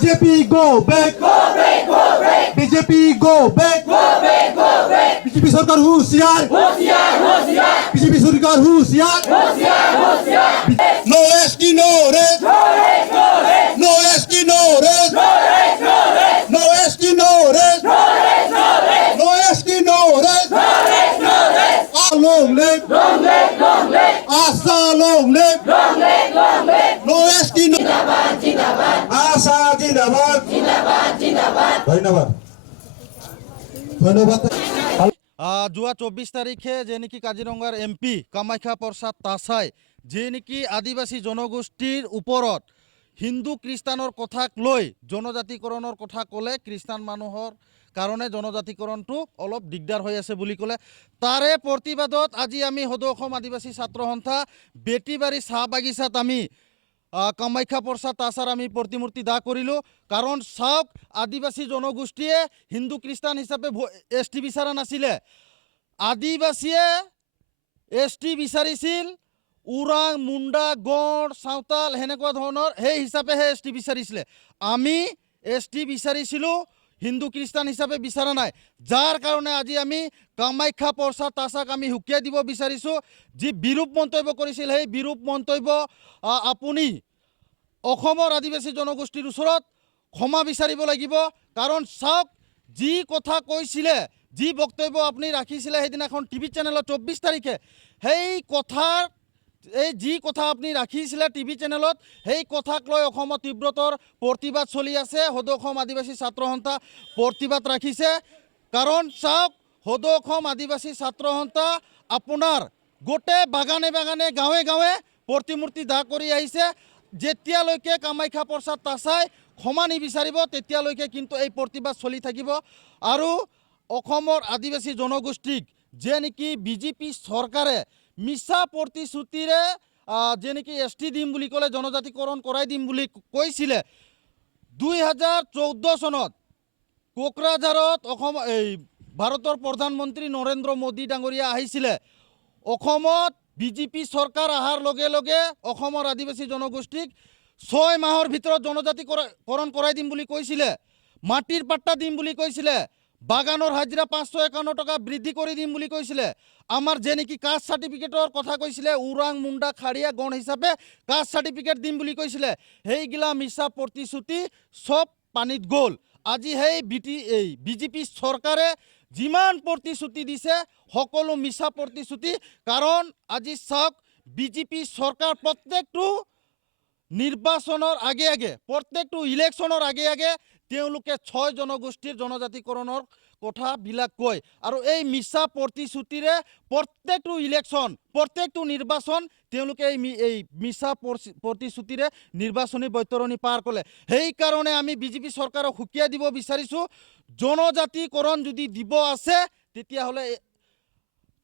BJP go back. Go back, go back. BJP go back. Go back, go back. BJP सरकार होशियार. होशियार, होशियार. BJP सरकार होशियार. होशियार, होशियार. No ST, no rest. No rest, no rest. No ST, no rest. No rest, no rest. No ST, no rest. No rest, no rest. No ST, no rest. No rest, no rest. Long leg. Long leg, long leg. Asa long leg. Long leg, long leg. No ST, no. जिंदाबाद, जिंदाबाद. Asa जिंदाबाद. जिंदाबाद, जिंदाबाद. ধন্যবাদ ধন্যবাদ যোৱা 24 তাৰিখে যে নেকি কাজিৰঙাৰ MP কামাখ্যা প্ৰসাদ তাছাই যে নেকি আদিবাসী জনগোষ্ঠীৰ ওপৰত হিন্দু খ্ৰীষ্টানৰ কথাক লৈ জনজাতিকৰণৰ কথা ক'লে খ্ৰীষ্টান মানুহৰ কাৰণে জনজাতিকৰণটো অলপ দিগদাৰ হৈ আছে বুলি ক'লে তাৰে প্ৰতিবাদত আজি আমি সদৌ অসম আদিবাসী ছাত্ৰ সন্থা বেটিবাৰী চাহ বাগিচাত আমি কামাখ্যা প্ৰসাদ তাছাৰ আমি প্ৰতিমূৰ্তি দাহ কৰিলোঁ কাৰণ চাওক আদিবাসী জনগোষ্ঠীয়ে হিন্দু খ্ৰীষ্টান হিচাপে ST বিচাৰা নাছিলে আদিবাসীয়ে ST বিচাৰিছিল উৰাং মুণ্ডা গড় চাওতাল সেনেকুৱা ধৰণৰ সেই হিচাপেহে ST বিচাৰিছিলে আমি ST বিচাৰিছিলোঁ হিন্দু খ্ৰীষ্টান হিচাপে বিচাৰা নাই যাৰ কাৰণে আজি আমি কামাখ্যা প্ৰসাদ তাছাক আমি হুকিয়াই দিব বিচাৰিছোঁ যি বিৰূপ মন্তব্য কৰিছিল সেই বিৰূপ মন্তব্য আপুনি অসমৰ আদিবাসী জনগোষ্ঠীৰ ওচৰত ক্ষমা বিচাৰিব লাগিব কাৰণ চাওক যি কথা কৈছিলে যি বক্তব্য আপুনি ৰাখিছিলে সেইদিনাখন টিভি চেনেলত 24 তাৰিখে সেই কথাৰ এই যি কথা আপুনি ৰাখিছিলে টিভি চেনেলত সেই কথাক লৈ অসমত তীব্ৰতৰ প্ৰতিবাদ চলি আছে সদৌ অসম আদিবাসী ছাত্ৰ সন্থা প্ৰতিবাদ ৰাখিছে কাৰণ চাওক সদৌ অসম আদিবাসী ছাত্ৰ সন্থা আপোনাৰ গোটেই বাগানে বাগানে গাঁৱে গাঁৱে প্ৰতিমূৰ্তি দাহ কৰি আহিছে যেতিয়ালৈকে কামাখ্যা প্ৰসাদ তাছাই ক্ষমা নিবিচাৰিব তেতিয়ালৈকে কিন্তু এই প্ৰতিবাদ চলি থাকিব আৰু অসমৰ আদিবাসী জনগোষ্ঠীক যে নেকি বিজেপি চৰকাৰে মিছা প্ৰতিশ্ৰুতিৰে যে নেকি ST দিম বুলি ক'লে জনজাতিকৰণ কৰাই দিম বুলি কৈছিলে 2014 চনত কোকৰাঝাৰত অসম এই ভাৰতৰ প্ৰধানমন্ত্ৰী নৰেন্দ্ৰ মোদী ডাঙৰীয়া আহিছিলে অসমত বিজেপি চৰকাৰ অহাৰ লগে লগে অসমৰ আদিবাসী জনগোষ্ঠীক 6 মাহৰ ভিতৰত জনজাতিকৰণ কৰাই দিম বুলি কৈছিলে মাটিৰ পাট্টা দিম বুলি কৈছিলে বাগানৰ হাজিৰা 551 টকা বৃদ্ধি কৰি দিম বুলি কৈছিলে আমাৰ যে নেকি কাষ্ট সাৰ্টিফিকেটৰ কথা কৈছিলে উৰাং মুণ্ডা খাৰিয়া গণ হিচাপে কাষ্ট সাৰ্টিফিকেট দিম বুলি কৈছিলে সেইগিলা মিছা প্ৰতিশ্ৰুতি সব পানীত গ'ল আজি সেই বিজেপি চৰকাৰে যিমান প্ৰতিশ্ৰুতি দিছে সকলো মিছা প্ৰতিশ্ৰুতি কাৰণ আজি চাওক বিজেপি চৰকাৰ প্ৰত্যেকটো নিৰ্বাচনৰ আগে আগে প্ৰত্যেকটো ইলেকশ্যনৰ আগে আগে তেওঁলোকে 6 জনগোষ্ঠীৰ জনজাতিকৰণৰ কথাবিলাক কয় আৰু এই মিছা প্ৰতিশ্ৰুতিৰে প্ৰত্যেকটো ইলেকশ্যন প্ৰত্যেকটো নিৰ্বাচন তেওঁলোকে এই মিছা প্ৰতিশ্ৰুতিৰে নিৰ্বাচনী বৈতৰণি পাৰ কৰে সেইকাৰণে আমি বিজেপি চৰকাৰক হুকিয়াই দিব বিচাৰিছোঁ জনজাতিকৰণ যদি দিব আছে তেতিয়াহ'লে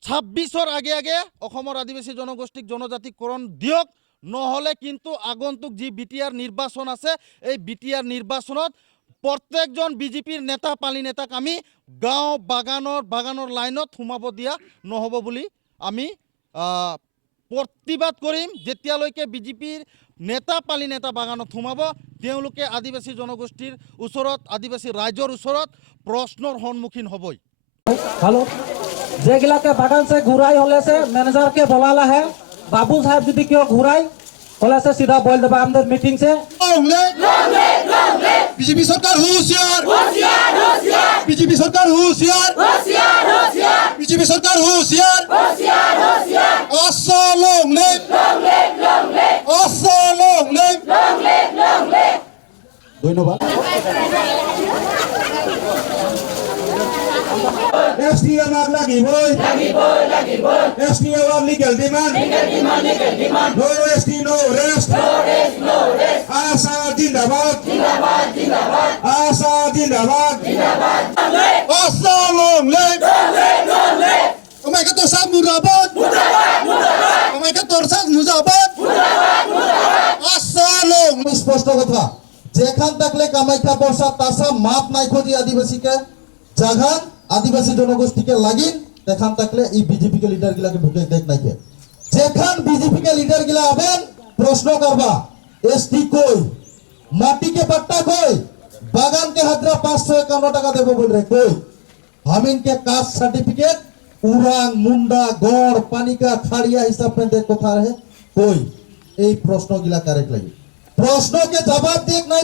26ৰ আগে আগে অসমৰ আদিবাসী জনগোষ্ঠীক জনজাতিকৰণ দিয়ক নহ'লে কিন্তু আগন্তুক যি BTR নিৰ্বাচন আছে এই BTR নিৰ্বাচনত প্ৰত্যেকজন বিজেপিৰ নেতা পালি নেতাক আমি গাঁও বাগানৰ লাইনত সোমাব দিয়া নহ'ব বুলি আমি প্ৰতিবাদ কৰিম যেতিয়ালৈকে বিজেপিৰ নেতা পালি নেতা বাগানত সোমাব তেওঁলোকে আদিবাসী জনগোষ্ঠীৰ ওচৰত আদিবাসী ৰাইজৰ ওচৰত প্ৰশ্নৰ সন্মুখীন হ'বই हेलो जेगिला के बगल से घुराई होले से मैनेजर के बोलाला है बाबू साहब जी क्यों घुराई होले से सीधा बोल देबा हमदर मीटिंग से बीजेपी सरकार होशियार होशियार, होशियार. बीजेपी सरकार होशियार होशियार, होशियार. बीजेपी सरकार होशियार होशियार, होशियार. आसा long leg Long leg, long leg. आसा long leg Long leg, long leg. ধন্যবাদ ST আমাক লাগিবই ST our legal demand no ST no rest আশা জিন্দাবাদ আশা জিন্দাবাদ আশা long leg আমায় কত সাব মুরাবাদ আমায় কত সাব মুজাবাদ আশা long স্পষ্ট কথা যেখান থাকলে কামাখ্যা প্রসাদ তাছা মাপ নাই খোঁজি আদিবাসীকে জাগান আদিবাসী জনগোষ্ঠীকে লাগিন দেখান থাকলে এই বিজেপি কে লিডার গিলাকে ঢুকে দেখ নাইকে যেখান বিজেপি কে লিডার গিলা আবেন প্রশ্ন করবা ST কই মাটি কে পাট্টা কই बागान के हाजरा 551 টাকা দেবো বলে কই হামিনকে কাস্ট সার্টিফিকেট উরাং মুন্ডা গড় পানিকা খাড়িয়া হিসাব में দেখ কোথা রহে কই এই প্রশ্নগুলা কারেক্ট লাগে প্রশ্নকে জবাব দেখ নাই